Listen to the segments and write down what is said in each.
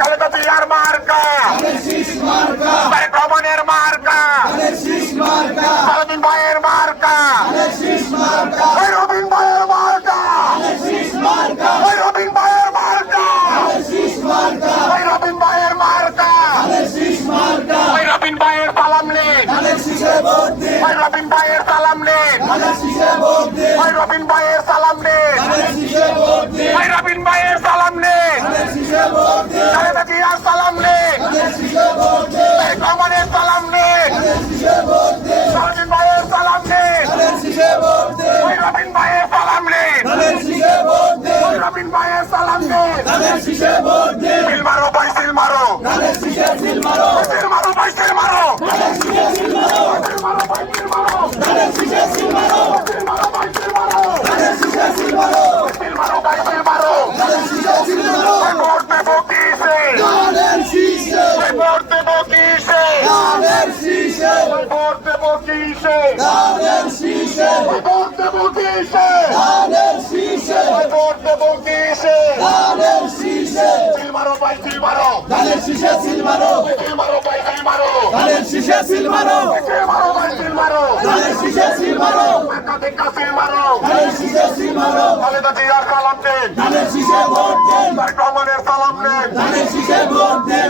খালেদা জিয়ার মার্কা। তারেক রহমানের মার্কা। সারাদিন ভাইয়ের মার্কা। রবিন ভাইয়ের মার্কা। রবিন ভাইয়ের মার্কা। ওই ভাইয়ের মার্কা। ওই ভাইয়ের সালাম নিন ওই রবিন ভাইয়ের সালাম নিন ওই রবিন ভাইয়ের সালাম নিন ওই ভাইয়ের সালাম নিন খালেদা জিয়ার সালাম তারেক রহমানের সালাম নিন সারাদিন ভাইয়ের সালাম নিন ওই রবিন ভাইয়ের সালাম নিন ওই রবিন ভাইয়ের সালাম নিন সিল মারো, ভাই, সিল মারো। সিল মারো, ভাই, সিল মারো। সিল মারো, ভাই, সিল মারো। সিল মারো, ভাই, সিল মারো। সিল মারো, ভাই, সিল মারো ওই ভোট দেবো কিসে ওই ভোট দেবো কিসে ওই ভোট দেবো কিসে ওই ভোট দেবো কিসে ওই ভোট দেবো কিসে সিল মারো ভাই সিল মারো। সিল মারো। ভাই সিল মারো। সিল মারো। ভাই সিল মারো। দেখা দেখা সিল মারো। খালেদা জিয়ার সালাম দেন। তারেক রহমানের সালাম নেন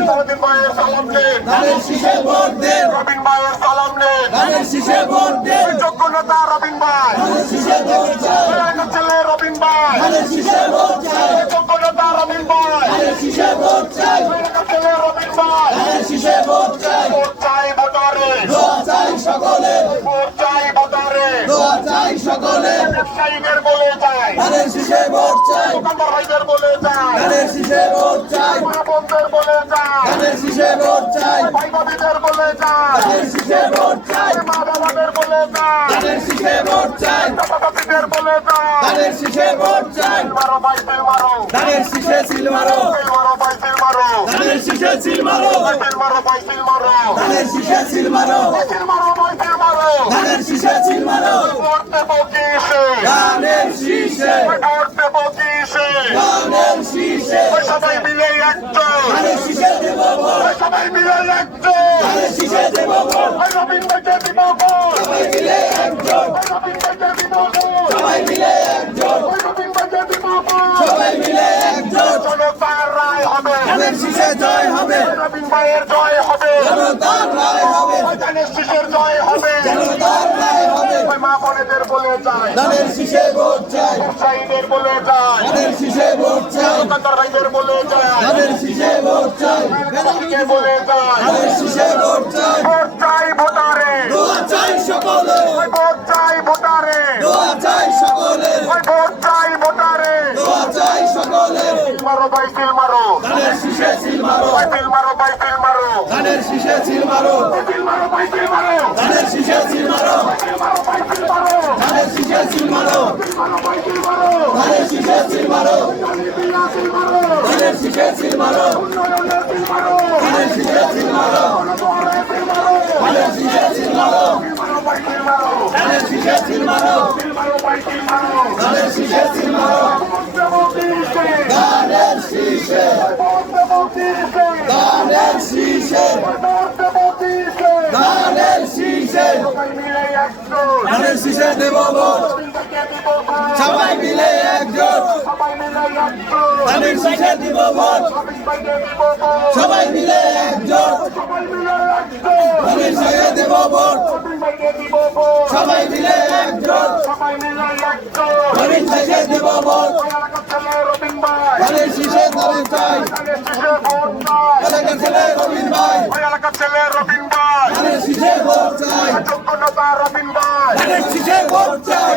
সারাদিন ভাইয়ের সালাম নেন রবিন ভাইয়ের সালাম নেন ওই যোগ্য নেতা রবিন ভাই ওই এলাকার ছেলে রবিন ভাই ওই যোগ্য নেতা রবিন ভাই ওই এলাকার ছেলে রবিন ভাই ভোট চাই। ভোটারে সকলে ভোট চাই চাই সকলে ব্যবসায়ীদের বলে যায় ধানের শীষে ভোট চাই দোকানদার ভাইদের বলে যায় ধানের শীষে ভোট চাই মা বোনদের বলে যায় ধানের শীষে ভোট চাই ভাই ভাবিদের বলে যায় ধানের শীষে ভোট চাই মা বাবাদের বলে যায় ধানের শীষে ভোট চাই চাচাচাচিদের বলে যায় ধানের শীষে ভোট চাই মারো ভাই তেল মারো ধানের শীষে সিল মারো তেল মারো ভাই তেল মারো ধানের শীষে সিল মারো তেল মারো ভাই তেল মারো ধানের শীষে সিল মারো তেল মারো ধানের শীষে ভোট দেবো কিসে ধানের শীষে ওই সবাই মিলে একজন ধানের শীষে দেব ভোট। ওই সবাই মিলে একজন ধানের শীষে দেব ভোট। ওই রবিন ভাইকে দিব ভোট। সবাই মিলে একজন ওই রবিন ভাইকে দিব ভোট। সবাই মিলে একজন জনতার রায় হবে। ধানের শীষে জয় হবে। রবিন ভাইয়ের জয় হবে। জনতার রায় হবে ওই ধানের শীষের জয় হবে জনতার রায় হবে বোনেদের বলে যায়। ধানের শীষে ভোট চাই। ব্যবসায়ীদের বলে যায়। সিল মারো ধানের শীষে সিল মারো সিল মারো ভাই সিল মারো ধানের শীষে সিল মারো সিল মারো ভাই সিল মারো ধানের শীষে সিল মারো সিল মারো ভাই সিল মারো ধানের শীষে সিল মারো সিল মারো ভাই সিল মারো ধানের শীষে সিল মারো ধানের শীষে সিল মারো উন্নয়নের সিল মারো ধানের শীষে সিল মারো ধানের শীষে সিল মারো সিল ধানের শীষে সিল মারো সিল মারো ভাই সিল মারো ধানের শীষে সিল মারো ভোট দেবো কিসে ধানের শীষে ভোট দেবো কিসে ধানের শীষে ভোট দেবো কিসে ধানের শীষে সবাই মিলে একজন ধানের দেব সবাই মিলে একজোট। ধানের শীষে দিব ভোট। সবাই মিলে একজোট। ধানের শীষে দেব সবাই মিলে একজোট। ধানের শীষে দেব ভোট। ধানের শীষে ধানের চাই। এলাকার ছেলে রবিন ভাই এলাকার ছেলে রবীন শীষে ভোট চাই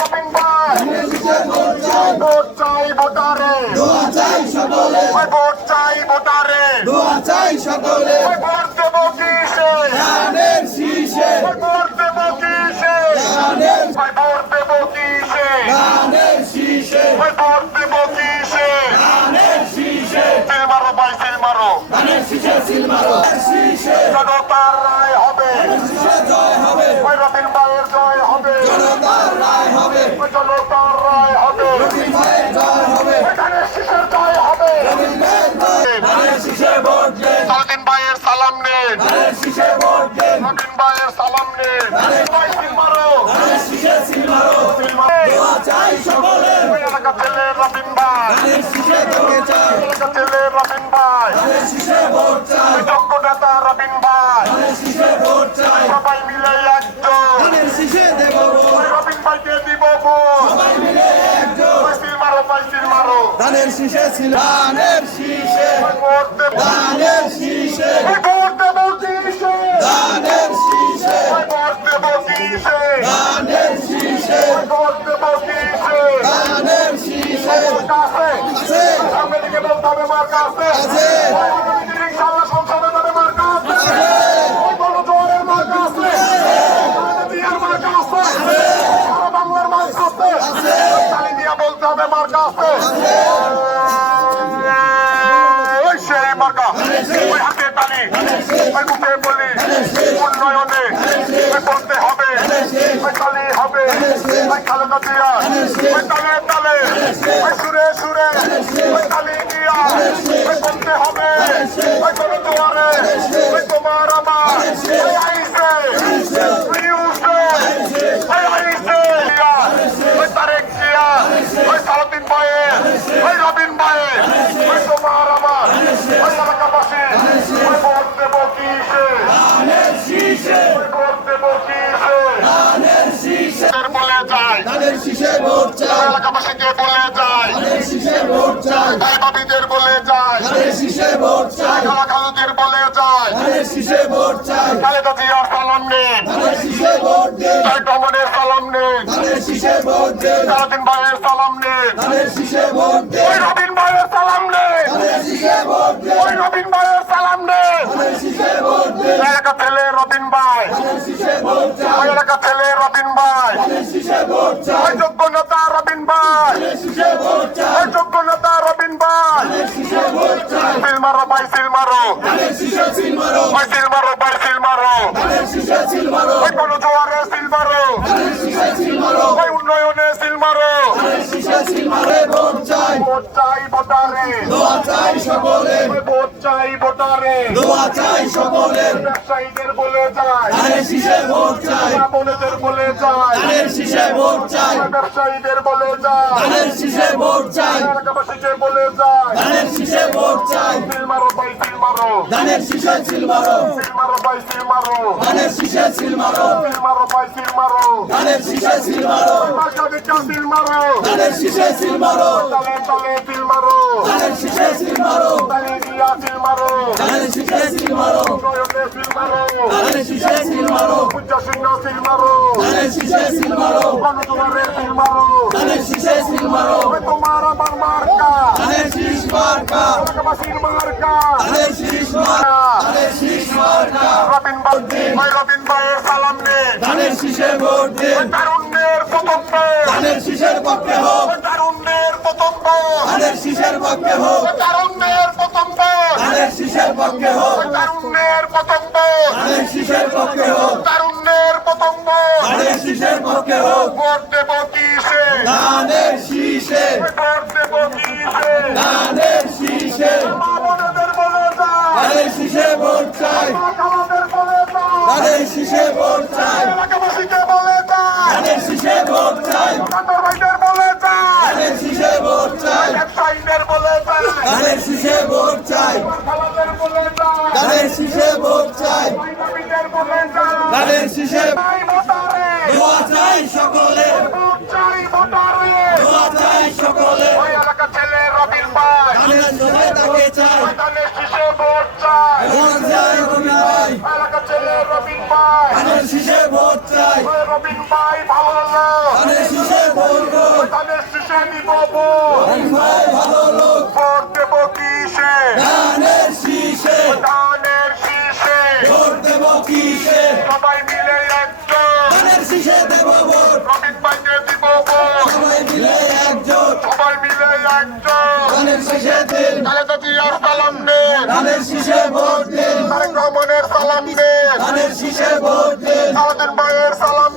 রবিন ভাই শীষে ভোট চাই ভোট চাই ভোটারে দোয়া চাই সকলে ভোট চাই ভোটারে দোয়া চাই সকলে ভোট দেবো কিসে ধানের শীষে ভোট দেবো কিসে ধানের শীষে সিল মারো শীষে জনতার রায় হবে শীষে জয় হবে ওই রবিন ভাইয়ের জয় হবে জনতার রায় হবে জনতার রায় হবে রবিন ভাইয়ের জয় হবে এখানে শীষের জয় হবে রবিন সালাম নে সালাম নে সকলে এলাকা ছেলে রবিন ভাই। এলাকা ছেলে রবিন ভাই বিচক্ষ নেতা রবিন ভাই। সবাই মিলে একজন রবিন ভাইকে দিব মারো পাইসির মারো। ধানের শীষে ছিল ধানের শীষে ধানের শিশে। দিকে বলতে হবে মার্কা আছে। মুখে বলি উন্নয়নে করতে হবে চালি হবে খালেদা দিয়া তালে তালে সুরে সুরে তালি দিয়া করতে হবে তোমার আমার আইসে ইউসে ওই আইসে দিয়া ওই তারেক দিয়া ওই সালাদিন ভাইয়ে ওই রবিন ভাইয়ে ওই তোমার আমার ওই এলাকাবাসী ওই ভোট দেবো কিসে ধানের শীষে ওই ভোট দেবো কিসে ধানের শীষে বলে যায় ধানের শীষে ভোট চাই। এলাকাবাসীকে বলে যায়। ধানের শীষে ভোট চাই। ভাই ভাবিদের বলে যায়। ধানের শীষে ভোট চাই। খালা খালুদের বলে যায়। ধানের শীষে ভোট চাই। খালেদা জিয়ার সালাম নেন ধানের শীষে ভোট দিন তাই কমনের সালাম নেন ধানের শীষে ভোট দিন সালাদিন ভাইয়ের সালাম নেন ধানের শীষে ভোট দিন ওই রবিন ভাইয়ের সালাম নেন ধানের শীষে ভোট মারো। ওই সিল মারো ভাই সিল মারো। ওই কোনো জোয়ারে সিল মারো। ধানের শীষে সিল মারো। ওই উন্নয়নে সিল মারো। সিল ভোট চাই। ভোট চাই ভোটারে। দোয়া চাই সকলের ওই ভোট চাই ভোটারে। দোয়া চাই সকলের ব্যবসায়ীদের বলে যায় ধানের শীষে ভোট চাই। বোনেদের বলে যায় ধানের শীষে ভোট চাই। ওই ব্যবসায়ীদের বলে যায় ধানের শীষে ভোট চাই। এলাকাবাসীকে বলে যায় ধানের শীষে ভোট চাই। সিল মারো ভাই সিল মারো। ধানের শীষে সিল মারো। সিল মারো ভাই সিল মারো। ধানের শীষে সিল মারো। সিল মারো ভাই সিল মারো। ধানের শীষে মারো। সিল মারো। ধানের শীষে সিল মারো তলে তলে সিল মারো ধানের শীষে সিল মারো তালি দিয়া সিল মারো ধানের শীষে সিল মারো উন্নয়নে সিল মারো ধানের শীষে সিল মারো পূজা সিংহ সিল মারো ধানের শীষে সিল মারো গণজোয়ারে সিল মারো ধানের শীষে সিল মারো তোমার আমার মার্কা ধানের শীষ মার্কা এলাকাবাসীর মার্কা ধানের শীষ মার্কা ধানের শীষ মার্কা রবিন ভাই রবিন ভাইয়ের সালাম নে ধানের শীষে ভোট দিন ধানের শীষের পক্ষে হোক। তারুণ্যের পতঙ্গ। ধানের শীষের পক্ষে হোক। তারুণ্যের প্রতম্ব ধানের শীষের পক্ষে হোক। তারুণ্যের প্রতম্ব ধানের শীষের পক্ষে হোক। তারুণ্যের প্রতম্ব ধানের শীষের পক্ষে হোক। ভোট দেব ধানের শীষে ভোট চাই। রবিন ভাই ভালো লোক ধানের শীষে ভোট ভোট। ময়দানে শীষে নিব ভোট। ভাই ভালো লোক। ভোট দেব কিসে? ধানের শীষে। ধানের শীষে। ভোট দেব কিসে? সবাই মিলে একজন ধানের শীষে দেব ভোট। রবিন ভাইকে দিব ভোট। সবাই মিলে একজোট। সবাই মিলে একজন ধানের শীষে দিন। খালেদা জিয়ার সালাম নেন ধানের শীষে ভোট দিন। সালাম দিন। ধানের শীষে ভোট দিন। আমাদের ভাইয়ের সালাম